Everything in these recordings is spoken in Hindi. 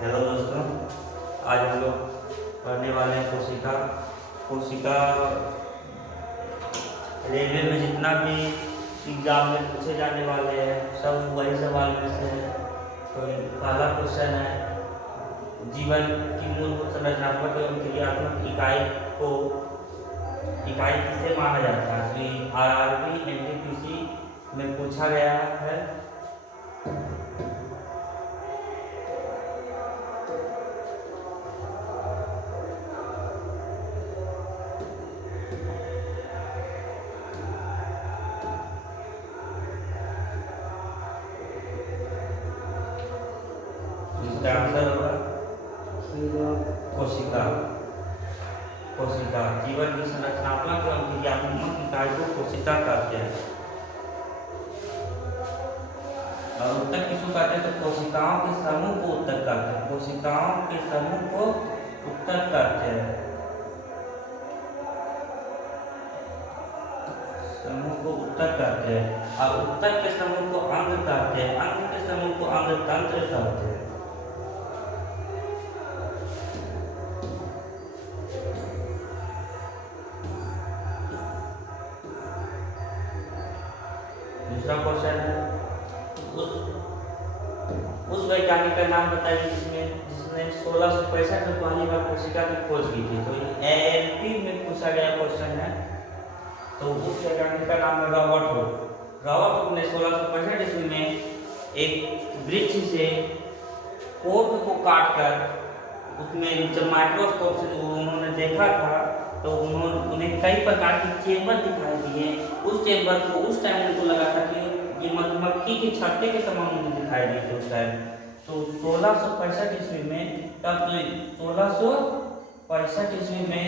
हेलो दोस्तों, आज हम लोग पढ़ने वाले हैं कोशिका। कोशिका रेलवे में जितना भी एग्जाम में पूछे जाने वाले हैं सब वही सवाल में से है। तो पहला क्वेश्चन है, जीवन की मूलभूत संरचनात्मक एवं क्रियात्मक इकाई किसे माना जाता है? तो आरआरबी एनटीपीसी में पूछा गया है। इसका आंसर होगा कोशिका। कोशिका जीवन की संरचनात्मक एवं क्रियात्मक इकाई को कोशिका कहते हैं। और उत्तक किसको कहते हैं? तो कोशिकाओं के समूह को उत्तक कहते हैं। कोशिकाओं के समूह को उत्तक कहते हैं। समूह को उत्तक कहते हैं। और उत्तक के समूह को अंग कहते हैं। अंग के समूह को अंग तंत्र कहते हैं। दूसरा क्वेश्चन है, उस वैज्ञानिक का नाम बताइए जिसने 1665 में पहली बार कोशिका की खोज की थी। तो एएलपी में पूछा गया क्वेश्चन है। तो उस वैज्ञानिक का नाम है रॉबर्ट हुक। रॉबर्ट हुक ने 1665 ईस्वी में एक वृक्ष से कोट को काटकर उसमें जब माइक्रोस्कोप से उन्होंने देखा था तो उन्हें कई प्रकार के चेम्बर दिखाई दिए। उस चेम्बर को उस टाइम उनको लगा था कि ये मधुमक्खी के छत्ते के समान मुझे दिखाई दी थी उस टाइम। तो 1665 ईस्वी में तब 1665 ईस्वी में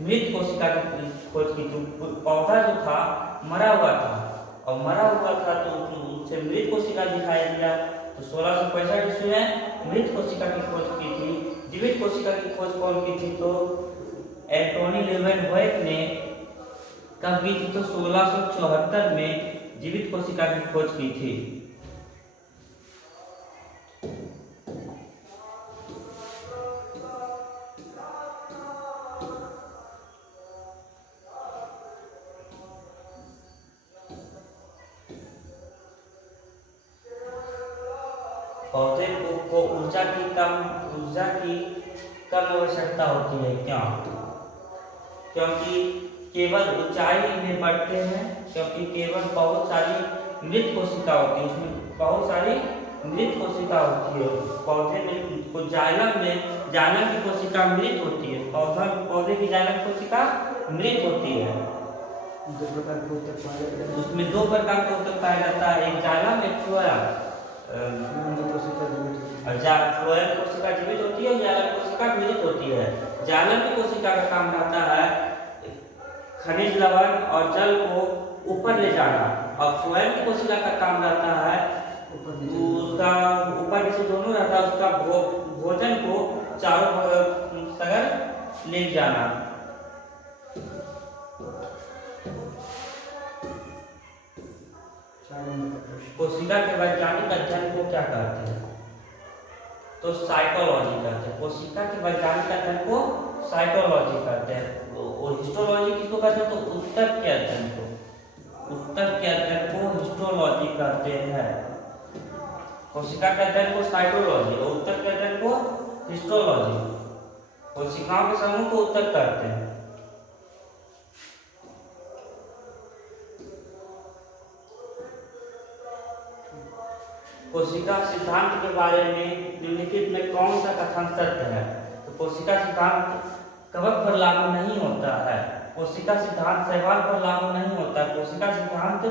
मृत कोशिका की खोज की। तो पौधा जो था मरा हुआ था और मरा हुआ था तो उससे मृत कोशिका दिखाई दिया। तो 1665 ईस्वी में मृत कोशिका की खोज की थी। जीवित कोशिका की खोज कौन की थी? तो एंटोनी लेवेनवॉइट ने कब की थी? तो 1674 में जीवित कोशिका की खोज की थी। पौधे को ऊर्जा की कम आवश्यकता होती है। क्यों? क्योंकि केवल ऊंचाई में बढ़ते हैं। क्योंकि केवल बहुत सारी मृत कोशिका होती है, उसमें बहुत सारी मृत कोशिका होती है। पौधे में जाइलम की कोशिका मृत होती है। पौधे की जाइलम कोशिका मृत होती है। दो प्रकार के उत्तक पाए जाते हैं। उसमें दो प्रकार का उत्तक पाया जाता है, एक जाइलम एक फ्लोएम। फ्लोएम कोशिका जीवित होती है, जाइलम कोशिका मृत होती है। जाइलम की कोशिका का काम रहता है खनिज लवण और जल को ऊपर ले जाना, और फ्लोएम की कोशिका का काम रहता है उसका ऊपर नीचे दोनों रहता है, उसका भोजन को चारों तरफ ले जाना। कोशिका के वैज्ञानिक अध्ययन को क्या कहते हैं? तो साइटोलॉजी कहते हैं। कोशिका के वैज्ञानिक अध्ययन को साइटोलॉजी कहते हैं। और हिस्टोलॉजी किसको कहते हैं? तो उत्तक के अध्ययन को हिस्टोलॉजी कहते हैं। कोशिका के अध्ययन को साइटोलॉजी और उत्तक के अध्ययन को हिस्टोलॉजी। कोशिकाओं के समूह को उत्तक कहते हैं। कोशिका सिद्धांत के बारे में निम्नलिखित में कौन सा कथन सत्य है? तो कोशिका सिद्धांत कवक पर लागू नहीं होता है। कोशिका सिद्धांत शैवाल पर लागू नहीं होता है। कोशिका सिद्धांत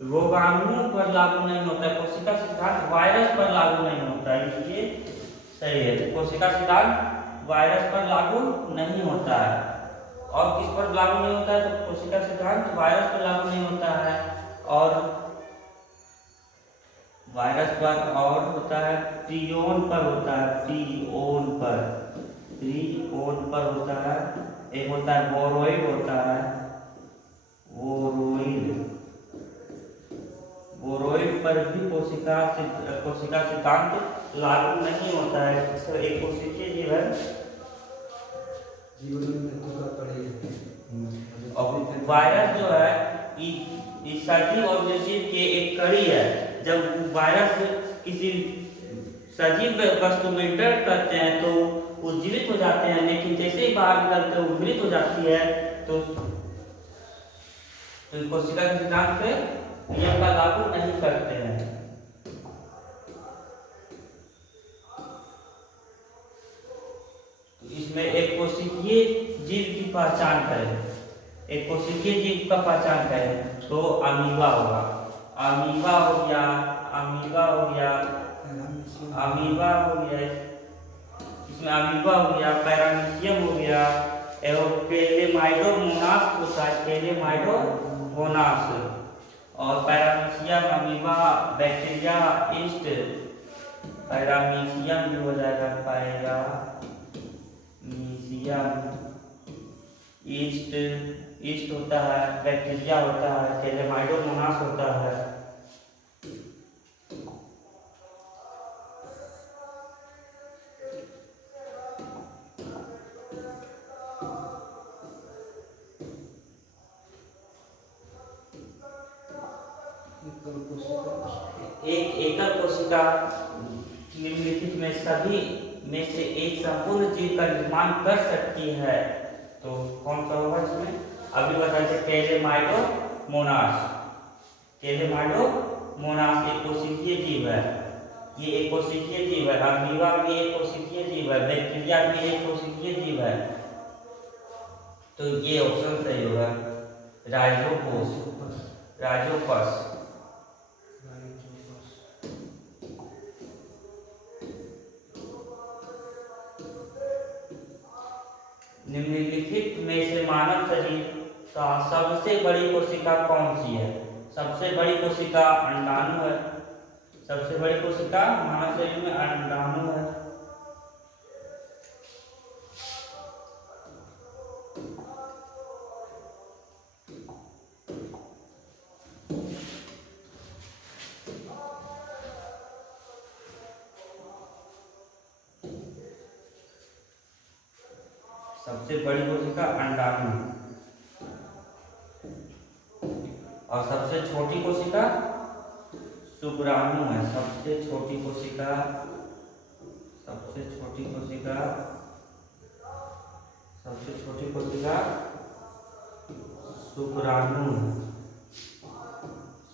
रोगाणुओं पर लागू नहीं होता है। कोशिका सिद्धांत वायरस पर लागू नहीं होता है। ये सही है। कोशिका सिद्धांत वायरस पर लागू नहीं होता है। और किस पर लागू नहीं होता है? तो कोशिका सिद्धांत वायरस पर लागू नहीं होता है और वायरस पर और होता है प्रियोन पर होता है। प्रियोन पर होता है। एक होता है बोरोइड होता है। बोरोइड फ्लोइड पर भी कोशिका सिद्धांत लागू नहीं होता है। तो एक कोशिकीय जीव है, जीवन में मृत्यु का पड़े रहते हैं। और वायरस जो है इस सजीव और निर्जीव के एक कड़ी है। जब वायरस किसी सजीव वस्तु में इंटर करते हैं तो वो जीवित हो जाते हैं, लेकिन जैसे ही बाहर निकलते हैं वो मृत हो जाती है। तो कोशिका के सिद्धांत पे नियम का लागू नहीं करते हैं। तो इसमें एक कोशिकीय जीव की पहचान करें, एक कोशिकीय जीव का पहचान करें तो अमीबा होगा। अमीबा हो गया, अमीबा हो गया, अमीबा हो गया, इसमें अमीबा हो गया, पैरामीशियम हो गया, एवं पेलेमाइडोमोनास होता है, पेलेमाइडोमोनास, और paramecium, amoeba, bacteria, east, paramecium भी हो जाएगा, पैरामीशियम, ईस्ट होता है, बैक्टीरिया होता है, पेलेमाइडोमोनास होता है। एक एकल कोशिका निम्नलिखित में सभी में से एक संपूर्ण जीव का निर्माण कर सकती है। तो कौन सा होगा इसमें? अभी बताइए, पेलेमाइडोमोनास। पेलेमाइडोमोनास एक कोशिकीय जीव है, ये एक कोशिकीय जीव है। अमीबा भी एक कोशिकीय जीव है, बैक्टीरिया भी एक कोशिकीय जीव है। तो ये ऑप्शन सही होगा, राइजोपोस, राइजोपस। निम्नलिखित में से मानव शरीर का सबसे बड़ी कोशिका कौन सी है? सबसे बड़ी कोशिका अंडाणु है। सबसे बड़ी कोशिका मानव शरीर में अंडाणु है। सबसे बड़ी कोशिका अंडाणु, और सबसे छोटी कोशिका शुक्राणु है। सबसे छोटी कोशिका, सबसे छोटी कोशिका, सबसे छोटी कोशिका शुक्राणु,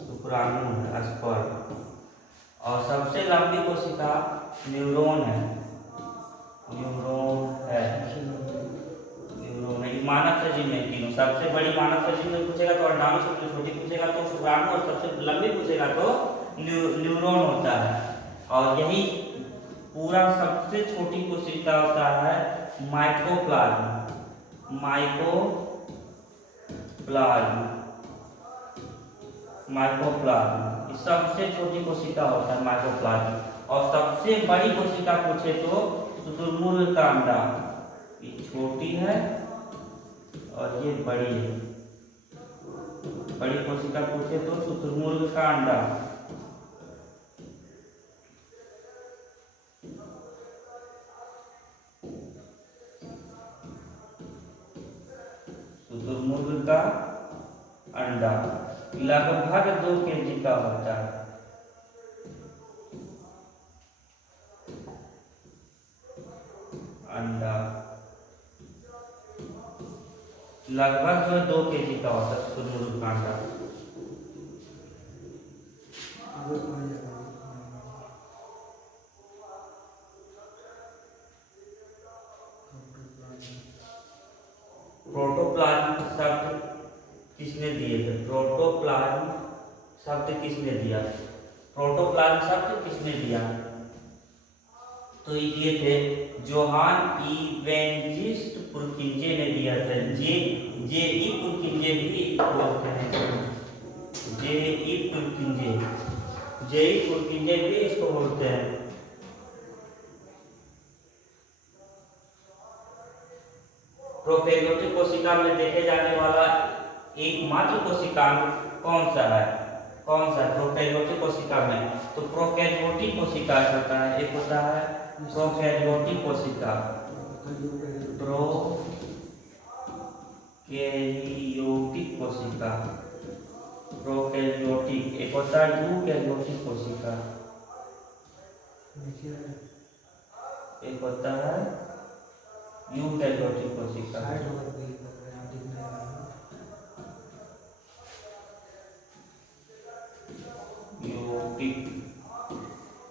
शुक्राणु है, स्पर्म। और सबसे लंबी कोशिका न्यूरॉन है, न्यूरॉन है, न्यूरॉन है। मानव शरीर में तीनों, सबसे बड़ी मानव शरीर में पूछेगा तो अंडाणु, सबसे छोटी पूछेगा तो शुक्राणु, और सबसे लंबी पूछेगा तो न्यूरॉन होता है। और यही पूरा सबसे छोटी कोशिका होता है माइकोप्लाज्म, माइकोप्लाज्म, माइकोप्लाज्म सबसे छोटी कोशिका होता है, माइकोप्लाज्म। और सबसे बड़ी कोशिका पूछे तो शुतुरमुर्ग का अंडा, ये छोटी है और ये बड़ी है। बड़ी कोशिका पूछे तो शुतुरमुर्ग का अंडा। शुतुरमुर्ग का अंडा लगभग 2 kg का होता है। अंडा लगभग जो 2 kg का होता है शुतुरमुर्ग का अंडा। प्रोटोप्लाज्म शब्द किसने दिए थे? प्रोटोप्लाज्म शब्द किसने दिया? प्रोटोप्लाज्म शब्द किसने दिया? तो ये थे जोहान इवेंजिस्ट पुरकिंजे ने दिया था। जे ई पुरकिंजे भी बोलते हैं, जे ई पुरकिंजे भी इसको बोलते हैं। प्रोकैरियोटिक कोशिका में देखे जाने वाला एकमात्र कोशिकांग कौन सा है? कौन सा प्रोकैरियोटिक कोशिका में? तो प्रोकैरियोटिक कोशिका होता है, एक होता है प्रोकैरियोटिक कोशिका, प्रोकैरियोटिक कोशिका, प्रोकैरियोटिक, एक होता है यूकैरियोटिक कोशिका, एक होता है यूकैरियोटिक कोशिका।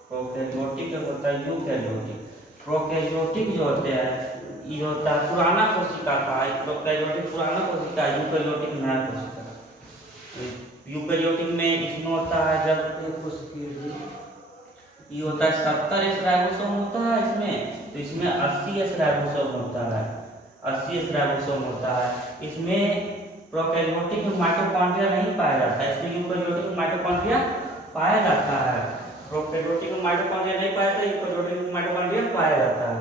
प्रोकैरियोटिक होता है यूकैरियोटिक। प्रोकैरियोटिक जो होते हैं ये होता है पुराना कोशिका का, प्रोकैरियोटिक पुराना कोशिका, यूकैरियोटिक नया कोशिका। यूकैरियोटिक में इसमें होता है जब ये होता है 70 एस राइबोसोम होता है इसमें, तो इसमें 80 एस राइबोसोम होता है, 80 एस राइबोसोम होता है। इसमें प्रोकैरियोटिक में माइटोकॉन्ड्रिया नहीं पाया जाता है, इसमें यूकैरियोटिक में माइटोकॉन्ड्रिया पाया जाता है। प्रोकैरियोटिक में माइटोकॉन्ड्रिया नहीं पाया जाता, यूकैरियोटिक में माइटोकॉन्ड्रिया पाया जाता है।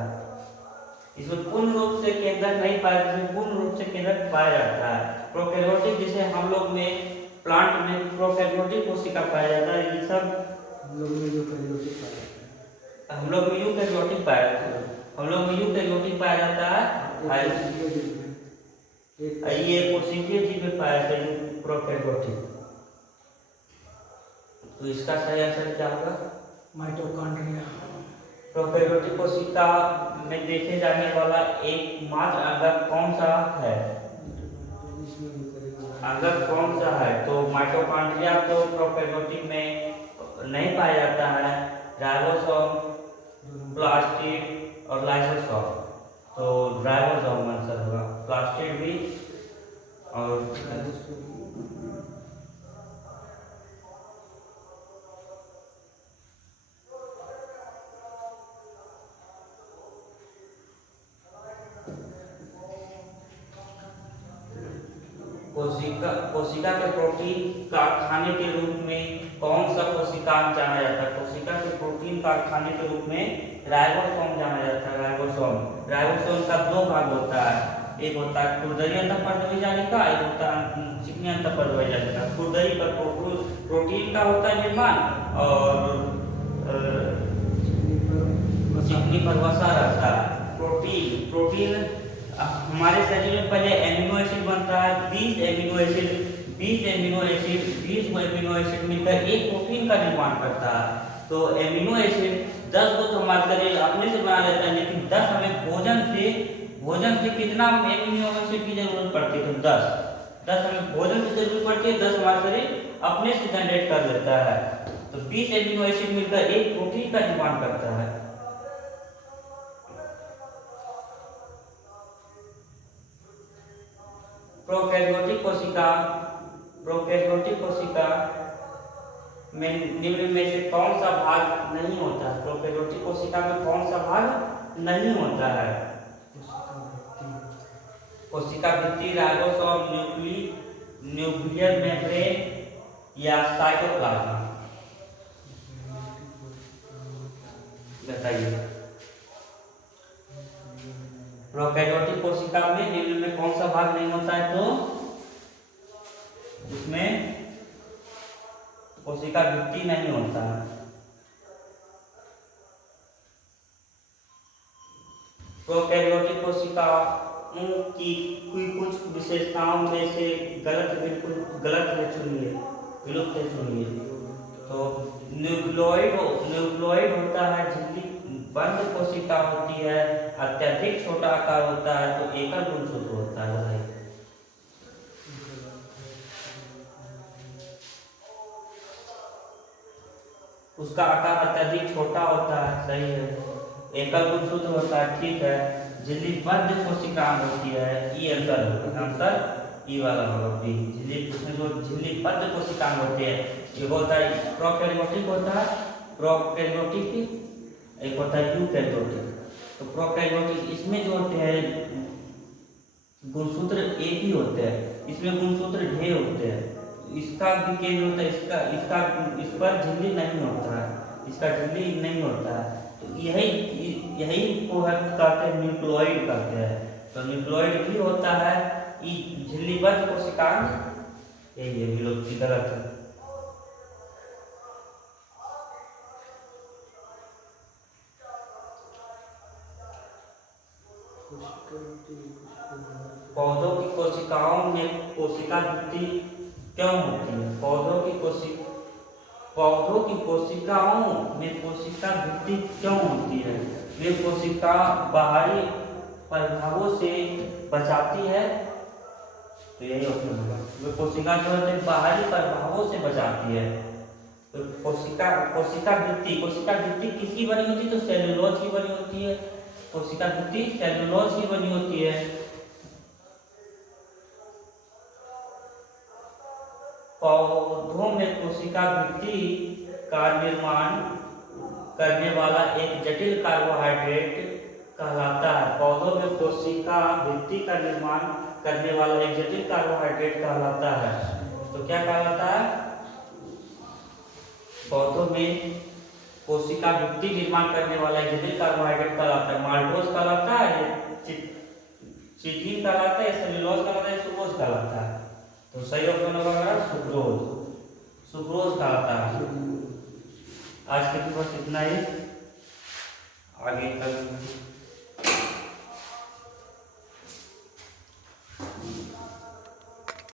इसमें पूर्ण रूप से केंद्रक नहीं पाया जाता, इसमें पूर्ण रूप से केंद्रक पाया जाता है। प्रोकैरियोटिक जैसे हम लोग में प्लांट में प्रोकैरियोटिक कोशिका पाया जाता है, ये सब हम लोग में यूकैरियोटिक पाया जाता है, हम लोग में यूकैरियोटिक पाया जाता है। ये कोशिकीय जीव में पाया जाता है प्रोकैरियोटिक। तो इसका सही आंसर क्या होगा? माइटोकॉन्ड्रिया। प्रोकैरियोटिक कोशिका में देखे जाने वाला एकमात्र अंगक कौन सा है? अंगक कौन सा है? तो माइटोकॉन्ड्रिया तो प्रोकैरियोटिक में नहीं पाया जाता है, राइबोसोम, प्लास्टिड और लाइसोसोम। तो राइबोसोम आंसर होगा, प्लास्टिड भी और कोशिका के प्रोटीन कारखाने के रूप में कौन सा कोशिका जाना जाता है? कोशिका के प्रोटीन कारखाने के रूप में राइबोसोम जाना जाता है। राइबोसोम का दो भाग होता है, एक होता है खुरदरी अंतःपरवर्ती जालिका, एक होता है चिकनी अंतःपरवर्ती जालिका। खुरदरी पर प्रोटीन का होता है निर्माण और चिकनी पर वसा रहता है। प्रोटीन हमारे शरीर में पहले एमिनो एसिड बनता है, 20 एमिनो एसिड मिलकर एक प्रोटीन का निर्माण करता है। तो एमिनो एसिड 10 को तो हमारा शरीर अपने से बना लेता है, लेकिन 10 हमें भोजन से कितना एमिनो एसिड की जरूरत पड़ती है? तो 10 हमें भोजन से जरूरत पड़ती है, 10 हमारा शरीर अपने से जनरेट कर लेता है। तो 20 एमिनो एसिड मिलकर एक प्रोटीन का निर्माण करता है। प्रोकैरियोटिक कोशिका में निम्न में से कौन सा भाग नहीं होता है? प्रोकैरियोटिक कोशिका में कौन सा भाग नहीं होता है? कोशिका भित्ति, राइबोसोम, न्यूक्लियर मेम्ब्रेन या साइटोप्लाज्म? बताइए। प्रोकैरियोटिक कोशिका में निम्न में कौन सा भाग नहीं होता है? तो उसमें कोशिका भित्ति नहीं होता है। प्रोकैरियोटिक कोशिका की कुछ विशेषताओं में से बिल्कुल गलत है, चुनिए, विलुप्त है, चुनिए। तो न्यूक्लियोइड होता है, झिल्ली बंद कोशिका होती है, अत्यधिक छोटा आकार होता है, तो एकल गुणसूत्र होता है। उसका आकार अत्यधिक छोटा होता है, सही है। एकल गुणसूत्र होता है, ठीक है। झिल्ली बंद कोशिका होती है, ये आंसर ई वाला होगा बी। उसमें जो झिल्ली बंद कोशिका होती है, ये होता है प्रोकैरियोटिक होता है, प्रोकैरियोटिक एक होता है यूकैरियोटिक। तो प्रोकैरियोटिक इसमें जो होते हैं गुणसूत्र एक ही होते हैं, इसमें गुणसूत्र ढेर होते हैं। इसका भी केंद्र होता है, इस पर झिल्ली नहीं होता है, इसका झिल्ली नहीं होता है। तो यही को कहते हैं न्यूक्लियोइड कहते हैं। तो न्यूक्लियोइड भी होता है, झिल्लीबद्ध कोशिका, यही है, विलुप्ति गलत है। पौधों की कोशिकाओं में कोशिका वृद्धि क्यों होती है? पौधों की कोशिकाओं में कोशिका वृद्धि क्यों होती है? वे कोशिका बाहरी प्रभावों से बचाती है, तो यही ऑप्शन होगा। वे कोशिका जो है बाहरी प्रभावों से बचाती है। तो कोशिका वृद्धि किसकी बनी होती है? तो सेलुलोज की बनी होती है। कोशिका वृद्धि सेलुलोज की बनी होती है। पौधों में कोशिका वृद्धि का निर्माण करने वाला एक जटिल कार्बोहाइड्रेट कहलाता है। पौधों में कोशिका वृद्धि का निर्माण करने वाला एक जटिल कार्बोहाइड्रेट कहलाता है। तो क्या कहलाता है? पौधों में कोशिका वृद्धि निर्माण करने वाला एक जटिल कार्बोहाइड्रेट कहलाता है। माल्टोज कहलाता है, चिटिन कहलाता है, सेलुलोज कहलाता है, सुक्रोज कहलाता है। तो सही ऑप्शन होगा सुक्रोज कहलाता है। आज के दिवस इतना ही, आगे कल